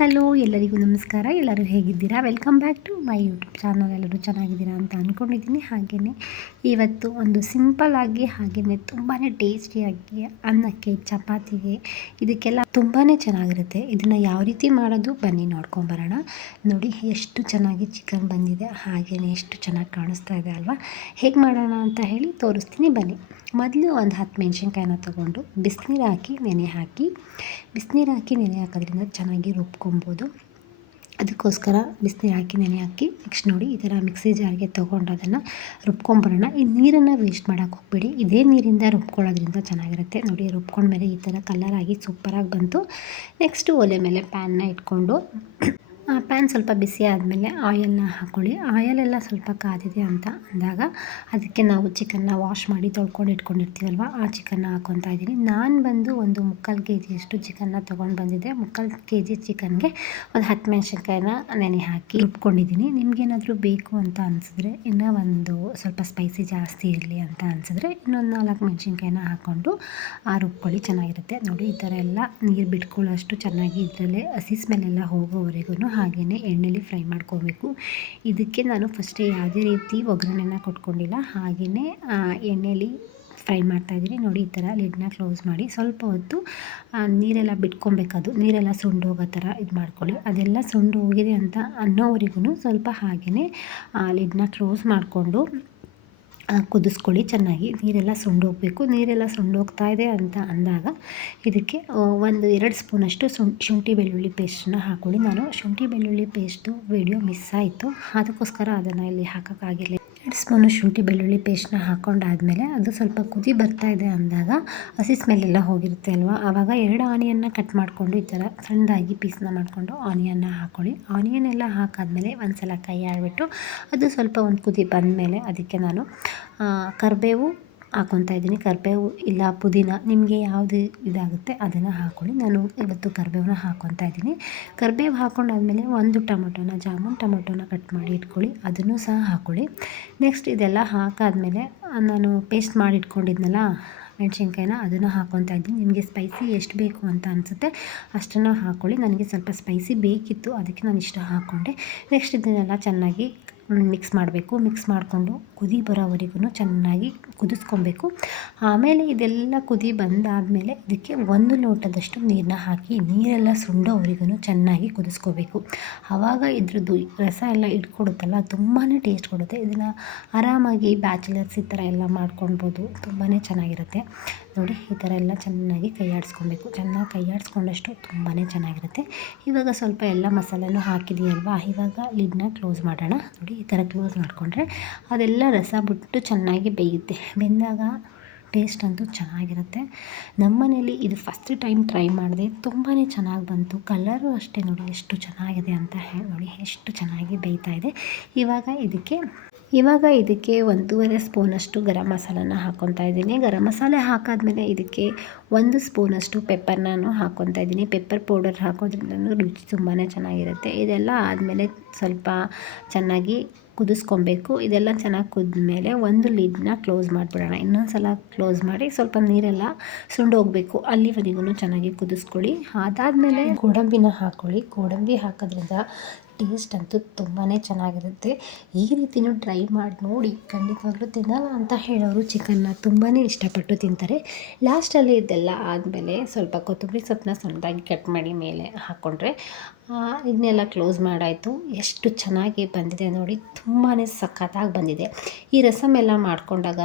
Hello ಎಲ್ಲರಿಗೂ ನಮಸ್ಕಾರ. ಎಲ್ಲರೂ ಹೇಗಿದ್ದೀರಾ? Welcome back to my YouTube channel. ಎಲ್ಲರೂ ಚೆನ್ನಾಗಿದ್ದೀರಾ ಅಂತ ಅಂದ್ಕೊಂಡಿದ್ದೀನಿ. ಹಾಗೆಯೇ ಇವತ್ತು ಒಂದು ಸಿಂಪಲ್ಲಾಗಿ ಹಾಗೆಯೇ ತುಂಬಾ ಟೇಸ್ಟಿಯಾಗಿ ಅನ್ನಕ್ಕೆ, ಚಪಾತಿಗೆ ಇದಕ್ಕೆಲ್ಲ ತುಂಬಾ ಚೆನ್ನಾಗಿರುತ್ತೆ. ಇದನ್ನು ಯಾವ ರೀತಿ ಮಾಡೋದು ಬನ್ನಿ ನೋಡ್ಕೊಂಬರೋಣ. ನೋಡಿ ಎಷ್ಟು ಚೆನ್ನಾಗಿ ಚಿಕನ್ ಬಂದಿದೆ, ಹಾಗೆಯೇ ಎಷ್ಟು ಚೆನ್ನಾಗಿ ಕಾಣಿಸ್ತಾ ಇದೆ ಅಲ್ವಾ? ಹೇಗೆ ಮಾಡೋಣ ಅಂತ ಹೇಳಿ ತೋರಿಸ್ತೀನಿ ಬನ್ನಿ. ಮೊದಲು ಒಂದು 10 ಮೆಣಸಿನ್ಕಾಯಿನ ತೊಗೊಂಡು ಬಿಸಿನೀರು ಹಾಕಿ ನೆನೆ ಹಾಕೋದ್ರಿಂದ ಚೆನ್ನಾಗಿ ರುಬ್ಕೊಬೋದು. ಅದಕ್ಕೋಸ್ಕರ ಬಿಸಿನೀರು ಹಾಕಿ ನೆನೆ ಹಾಕಿ ನೆಕ್ಸ್ಟ್ ನೋಡಿ ಈ ಥರ ಮಿಕ್ಸಿ ಜಾರ್ಗೆ ತೊಗೊಂಡು ಅದನ್ನು ರುಬ್ಕೊಂಬರೋಣ. ಈ ನೀರನ್ನು ವೇಸ್ಟ್ ಮಾಡೋಕ್ಕೆ ಹೋಗ್ಬೇಡಿ, ಇದೇ ನೀರಿಂದ ರುಬ್ಕೊಳ್ಳೋದ್ರಿಂದ ಚೆನ್ನಾಗಿರುತ್ತೆ. ನೋಡಿ ರುಬ್ಕೊಂಡ್ಮೇಲೆ ಈ ಥರ ಕಲರಾಗಿ ಸೂಪರಾಗಿ ಬಂತು. ನೆಕ್ಸ್ಟು ಒಲೆ ಮೇಲೆ ಪ್ಯಾನ್ನ ಇಟ್ಕೊಂಡು ಪ್ಯಾನ್ ಸ್ವಲ್ಪ ಬಿಸಿ ಆದಮೇಲೆ ಆಯಿಲ್ನ ಹಾಕ್ಕೊಳ್ಳಿ. ಆಯಿಲೆಲ್ಲ ಸ್ವಲ್ಪ ಕಾದಿದೆ ಅಂತ ಅಂದಾಗ ಅದಕ್ಕೆ ನಾವು ಚಿಕನ್ನ ವಾಶ್ ಮಾಡಿ ತೊಳ್ಕೊಂಡು ಇಟ್ಕೊಂಡಿರ್ತೀವಲ್ವ, ಆ ಚಿಕನ್ನ ಹಾಕ್ಕೊತಾ ಇದ್ದೀನಿ. ನಾನು ಬಂದು ಒಂದು 3/4 kg ಚಿಕನ್ನ ತೊಗೊಂಡು ಬಂದಿದ್ದೆ. 3/4 kg ಚಿಕನ್ಗೆ ಒಂದು 10 ಮೆಣಸಿನ್ಕಾಯಿನ ನೆನೆ ಹಾಕಿ ರುಬ್ಕೊಂಡಿದ್ದೀನಿ. ನಿಮಗೇನಾದರೂ ಬೇಕು ಅಂತ ಅನಿಸಿದ್ರೆ, ಇನ್ನೂ ಒಂದು ಸ್ವಲ್ಪ ಸ್ಪೈಸಿ ಜಾಸ್ತಿ ಇರಲಿ ಅಂತ ಅನಿಸಿದ್ರೆ ಇನ್ನೊಂದು 4 ಮೆಣಸಿನ್ಕಾಯಿನ ಹಾಕ್ಕೊಂಡು ರುಬ್ಕೊಳ್ಳಿ, ಚೆನ್ನಾಗಿರುತ್ತೆ. ನೋಡಿ ಈ ಥರ ಎಲ್ಲ ನೀರು ಬಿಟ್ಕೊಳ್ಳೋಷ್ಟು ಚೆನ್ನಾಗಿ ಇದರಲ್ಲೇ ಹಸಿ ಸ್ಮೆಲ್ಲೆಲ್ಲ ಹೋಗೋವರೆಗೂ ಹಾಗೆಯೇ ಎಣ್ಣೆಲಿ ಫ್ರೈ ಮಾಡ್ಕೋಬೇಕು. ಇದಕ್ಕೆ ನಾನು ಫಸ್ಟೇ ಯಾವುದೇ ರೀತಿ ಒಗ್ಗರಣೆನ ಕೊಟ್ಕೊಂಡಿಲ್ಲ, ಹಾಗೆಯೇ ಎಣ್ಣೆಲಿ ಫ್ರೈ ಮಾಡ್ತಾಯಿದ್ದೀನಿ. ನೋಡಿ ಈ ಥರ ಲಿಡ್ನ ಕ್ಲೋಸ್ ಮಾಡಿ ಸ್ವಲ್ಪ ಹೊತ್ತು ನೀರೆಲ್ಲ ಬಿಟ್ಕೊಬೇಕದು, ನೀರೆಲ್ಲ ಸುಂಡೋಗೋ ಥರ ಇದು ಮಾಡ್ಕೊಳ್ಳಿ. ಅದೆಲ್ಲ ಸುಂಡು ಹೋಗಿದೆ ಅಂತ ಅನ್ನೋವರೆಗೂ ಸ್ವಲ್ಪ ಹಾಗೆಯೇ ಲಿಡ್ನ ಕ್ಲೋಸ್ ಮಾಡಿಕೊಂಡು ಕುದಿಸ್ಕೊಳ್ಳಿ ಚೆನ್ನಾಗಿ. ನೀರೆಲ್ಲ ಸುಂಡೋಗಬೇಕು. ನೀರೆಲ್ಲ ಸುಂಡೋಗ್ತಾ ಇದೆ ಅಂತ ಅಂದಾಗ ಇದಕ್ಕೆ 1-2 ಸ್ಪೂನಷ್ಟು ಶುಂಠಿ ಬೆಳ್ಳುಳ್ಳಿ ಪೇಸ್ಟನ್ನ ಹಾಕ್ಕೊಳ್ಳಿ. ನಾನು ಶುಂಠಿ ಬೆಳ್ಳುಳ್ಳಿ ಪೇಸ್ಟು ವಿಡಿಯೋ ಮಿಸ್ ಆಯಿತು, ಅದಕ್ಕೋಸ್ಕರ ಅದನ್ನು ಇಲ್ಲಿ ಹಾಕೋಕ್ಕಾಗಿಲ್ಲ. 2 ಸ್ಪೂನು ಶುಂಠಿ ಬೆಳ್ಳುಳ್ಳಿ ಪೇಸ್ಟನ್ನ ಹಾಕ್ಕೊಂಡಾದಮೇಲೆ ಅದು ಸ್ವಲ್ಪ ಕುದಿ ಬರ್ತಾ ಇದೆ ಅಂದಾಗ ಹಸಿ ಸ್ಮೆಲ್ಲೆಲ್ಲ ಹೋಗಿರುತ್ತೆ ಅಲ್ವಾ, ಆವಾಗ 2 ಆನಿಯನ್ನ ಕಟ್ ಮಾಡಿಕೊಂಡು ಈ ಥರ ಸಣ್ಣದಾಗಿ ಪೀಸ್ನ ಮಾಡಿಕೊಂಡು ಆನಿಯನ್ನ ಹಾಕ್ಕೊಳ್ಳಿ. ಆನಿಯನ್ ಎಲ್ಲ ಹಾಕಾದ್ಮೇಲೆ ಒಂದು ಸಲ ಕೈ ಆಡಿಬಿಟ್ಟು ಅದು ಸ್ವಲ್ಪ ಒಂದು ಕುದಿ ಬಂದಮೇಲೆ ಅದಕ್ಕೆ ನಾನು ಕರಿಬೇವು ಹಾಕ್ಕೊತಾ ಇದ್ದೀನಿ. ಕರಿಬೇವು ಇಲ್ಲ ಪುದೀನ ನಿಮಗೆ ಯಾವುದು ಇದಾಗುತ್ತೆ ಅದನ್ನು ಹಾಕ್ಕೊಳ್ಳಿ. ನಾನು ಇವತ್ತು ಕರಿಬೇವನ್ನ ಹಾಕ್ಕೊತಾ ಇದ್ದೀನಿ. ಕರಿಬೇವು ಹಾಕ್ಕೊಂಡಾದ್ಮೇಲೆ ಒಂದು ಜಾಮೂನ್ ಟೊಮೊಟೊನ ಕಟ್ ಮಾಡಿ ಇಟ್ಕೊಳ್ಳಿ, ಅದನ್ನು ಸಹ ಹಾಕ್ಕೊಳ್ಳಿ. ನೆಕ್ಸ್ಟ್ ಇದೆಲ್ಲ ಹಾಕಾದ್ಮೇಲೆ ನಾನು ಪೇಸ್ಟ್ ಮಾಡಿ ಇಟ್ಕೊಂಡಿದ್ನಲ್ಲ ಮೆಣಸಿನ್ಕಾಯಿನ, ಅದನ್ನು ಹಾಕ್ಕೊತಾ ಇದ್ದೀನಿ. ನಿಮಗೆ ಸ್ಪೈಸಿ ಎಷ್ಟು ಬೇಕು ಅಂತ ಅನಿಸುತ್ತೆ ಅಷ್ಟನ್ನು ಹಾಕ್ಕೊಳ್ಳಿ. ನನಗೆ ಸ್ವಲ್ಪ ಸ್ಪೈಸಿ ಬೇಕಿತ್ತು, ಅದಕ್ಕೆ ನಾನು ಇಷ್ಟ ಹಾಕ್ಕೊಂಡೆ. ನೆಕ್ಸ್ಟ್ ಇದನ್ನೆಲ್ಲ ಚೆನ್ನಾಗಿ ಮಿಕ್ಸ್ ಮಾಡಬೇಕು. ಮಿಕ್ಸ್ ಮಾಡಿಕೊಂಡು ಕುದಿ ಬರೋವರೆಗೂ ಚೆನ್ನಾಗಿ ಕುದಿಸ್ಕೊಬೇಕು. ಆಮೇಲೆ ಇದೆಲ್ಲ ಕುದಿ ಬಂದಾದಮೇಲೆ ಇದಕ್ಕೆ 1 ಲೋಟದಷ್ಟು ನೀರನ್ನ ಹಾಕಿ ನೀರೆಲ್ಲ ಸುಂಡೋವರೆಗೂ ಚೆನ್ನಾಗಿ ಕುದಿಸ್ಕೋಬೇಕು. ಆವಾಗ ಇದ್ರದ್ದು ರಸ ಎಲ್ಲ ಇಟ್ಕೊಡುತ್ತಲ್ಲ, ತುಂಬಾ ಟೇಸ್ಟ್ ಕೊಡುತ್ತೆ. ಇದನ್ನು ಆರಾಮಾಗಿ ಬ್ಯಾಚುಲರ್ಸ್ ಈ ಥರ ಎಲ್ಲ ಮಾಡ್ಕೊಳ್ಬೋದು, ತುಂಬಾ ಚೆನ್ನಾಗಿರುತ್ತೆ. ನೋಡಿ ಈ ಥರ ಎಲ್ಲ ಚೆನ್ನಾಗಿ ಕೈ ಆಡಿಸ್ಕೊಬೇಕು. ಚೆನ್ನಾಗಿ ಕೈ ಆಡಿಸ್ಕೊಂಡಷ್ಟು ತುಂಬಾ ಚೆನ್ನಾಗಿರುತ್ತೆ. ಇವಾಗ ಸ್ವಲ್ಪ ಎಲ್ಲ ಮಸಾಲೆನೂ ಹಾಕಿದೆಯಲ್ವಾ, ಇವಾಗ ಲಿಡ್ನ ಕ್ಲೋಸ್ ಮಾಡೋಣ. ನೋಡಿ ಈ ಥರ ಕ್ಲೋಸ್ ಮಾಡಿಕೊಂಡ್ರೆ ಅದೆಲ್ಲ ರಸ ಬಿಟ್ಟು ಚೆನ್ನಾಗಿ ಬೇಯುತ್ತೆ. ಬೆಂದಾಗ ಟೇಸ್ಟ್ ಅಂತೂ ಚೆನ್ನಾಗಿರುತ್ತೆ. ನಮ್ಮ ಮನೇಲಿ ಇದು ಫಸ್ಟ್ ಟೈಮ್ ಟ್ರೈ ಮಾಡಿದೆ, ತುಂಬಾ ಚೆನ್ನಾಗಿ ಬಂತು. ಕಲರು ಅಷ್ಟೇ ನೋಡಿ ಎಷ್ಟು ಚೆನ್ನಾಗಿದೆ ಅಂತ ನೋಡಿ ಎಷ್ಟು ಚೆನ್ನಾಗಿ ಬೇಯ್ತಾ ಇದೆ. ಇವಾಗ ಇದಕ್ಕೆ 1.5 ಸ್ಪೂನಷ್ಟು ಗರಂ ಮಸಾಲನ ಹಾಕ್ಕೊತಾ ಇದ್ದೀನಿ. ಗರಂ ಮಸಾಲೆ ಹಾಕಾದ್ಮೇಲೆ ಇದಕ್ಕೆ 1 ಸ್ಪೂನಷ್ಟು ಪೆಪ್ಪರ್ನೂ ಹಾಕ್ಕೊತಾ ಇದ್ದೀನಿ. ಪೆಪ್ಪರ್ ಪೌಡರ್ ಹಾಕೋದ್ರಿಂದ ರುಚಿ ತುಂಬಾ ಚೆನ್ನಾಗಿರುತ್ತೆ. ಇದೆಲ್ಲ ಆದಮೇಲೆ ಸ್ವಲ್ಪ ಚೆನ್ನಾಗಿ ಕುದಿಸ್ಕೊಬೇಕು. ಇದೆಲ್ಲ ಚೆನ್ನಾಗಿ ಕುದ್ಮೇಲೆ ಒಂದು ಲಿಡ್ನ ಕ್ಲೋಸ್ ಮಾಡಿಬಿಡೋಣ. ಇನ್ನೊಂದು ಸಲ ಕ್ಲೋಸ್ ಮಾಡಿ ಸ್ವಲ್ಪ ನೀರೆಲ್ಲ ಸುಂಡೋಗಬೇಕು, ಅಲ್ಲಿವರೆಗೂ ಚೆನ್ನಾಗಿ ಕುದಿಸ್ಕೊಳ್ಳಿ. ಅದಾದಮೇಲೆ ಗೋಡಂಬಿನ ಹಾಕ್ಕೊಳ್ಳಿ. ಗೋಡಂಬಿ ಹಾಕೋದ್ರಿಂದ ಟೇಸ್ಟ್ ಅಂತೂ ತುಂಬಾ ಚೆನ್ನಾಗಿರುತ್ತೆ. ಈ ರೀತಿಯೂ ಟ್ರೈ ಮಾಡಿ ನೋಡಿ, ಖಂಡಿತವಾಗ್ಲೂ ತಿನ್ನಲ್ಲ ಅಂತ ಹೇಳೋರು ಚಿಕನ್ನ ತುಂಬಾ ಇಷ್ಟಪಟ್ಟು ತಿಂತಾರೆ. ಲಾಸ್ಟಲ್ಲಿ ಇದೆಲ್ಲ ಆದಮೇಲೆ ಸ್ವಲ್ಪ ಕೊತ್ತಂಬರಿ ಸೊಪ್ಪನ್ನ ಸಣ್ಣದಾಗಿ ಕಟ್ ಮಾಡಿ ಮೇಲೆ ಹಾಕ್ಕೊಂಡ್ರೆ ಇದನ್ನೆಲ್ಲ ಕ್ಲೋಸ್ ಮಾಡಾಯಿತು. ಎಷ್ಟು ಚೆನ್ನಾಗಿ ಬಂದಿದೆ ನೋಡಿ, ತುಂಬಾ ಸಖತ್ತಾಗಿ ಬಂದಿದೆ. ಈ ರಸಮ್ ಎಲ್ಲ ಮಾಡ್ಕೊಂಡಾಗ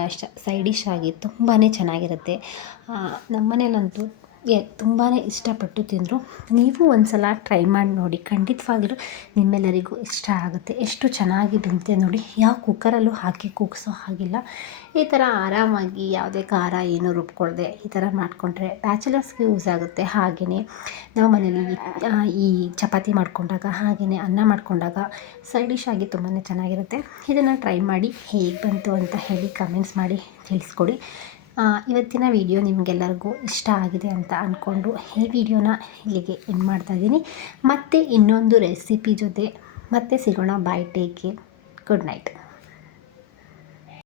ಸೈಡ್ ಡಿಶ್ ಆಗಿ ತುಂಬಾ ಚೆನ್ನಾಗಿರುತ್ತೆ. ನಮ್ಮ ಮನೇಲಂತೂ ತುಂಬಾ ಇಷ್ಟಪಟ್ಟು ತಿಂದರು. ನೀವು ಒಂದು ಸಲ ಟ್ರೈ ಮಾಡಿ ನೋಡಿ, ಖಂಡಿತವಾಗ್ಲೂ ನಿಮ್ಮೆಲ್ಲರಿಗೂ ಇಷ್ಟ ಆಗುತ್ತೆ. ಎಷ್ಟು ಚೆನ್ನಾಗಿ ಬಂದಿದೆ ನೋಡಿ, ಯಾವ ಕುಕ್ಕರಲ್ಲೂ ಹಾಕಿ ಕೂಗಿಸೋ ಹಾಗಿಲ್ಲ. ಈ ಥರ ಆರಾಮಾಗಿ ಯಾವುದೇ ಖಾರ ಏನು ರುಬ್ಕೊಳ್ದೆ ಈ ಥರ ಮಾಡಿಕೊಂಡ್ರೆ ಬ್ಯಾಚುಲರ್ಸ್ಗೆ ಯೂಸ್ ಆಗುತ್ತೆ. ಹಾಗೆಯೇ ನಾವು ಮನೇಲಿ ಈ ಚಪಾತಿ ಮಾಡ್ಕೊಂಡಾಗ ಹಾಗೆಯೇ ಅನ್ನ ಮಾಡ್ಕೊಂಡಾಗ ಸೈಡ್ ಡಿಶ್ ಆಗಿ ತುಂಬಾ ಚೆನ್ನಾಗಿರುತ್ತೆ. ಇದನ್ನು ಟ್ರೈ ಮಾಡಿ ಹೇಗೆ ಬಂತು ಅಂತ ಹೇಳಿ ಕಮೆಂಟ್ಸ್ ಮಾಡಿ ತಿಳಿಸ್ಕೊಡಿ. ಇವತ್ತಿನ ವಿಡಿಯೋ ನಿಮಗೆಲ್ಲರಿಗೂ ಇಷ್ಟ ಆಗಿದೆ ಅಂತ ಅಂದ್ಕೊಂಡು ಈ ವಿಡಿಯೋನ ಇಲ್ಲಿಗೆ ಎಂಡ್ ಮಾಡ್ತಾಯಿದ್ದೀನಿ. ಮತ್ತೆ ಇನ್ನೊಂದು ರೆಸಿಪಿ ಜೊತೆ ಮತ್ತೆ ಸಿಗೋಣ. ಬಾಯ್, ಟೇಕ್ ಕೇರ್, ಗುಡ್ ನೈಟ್.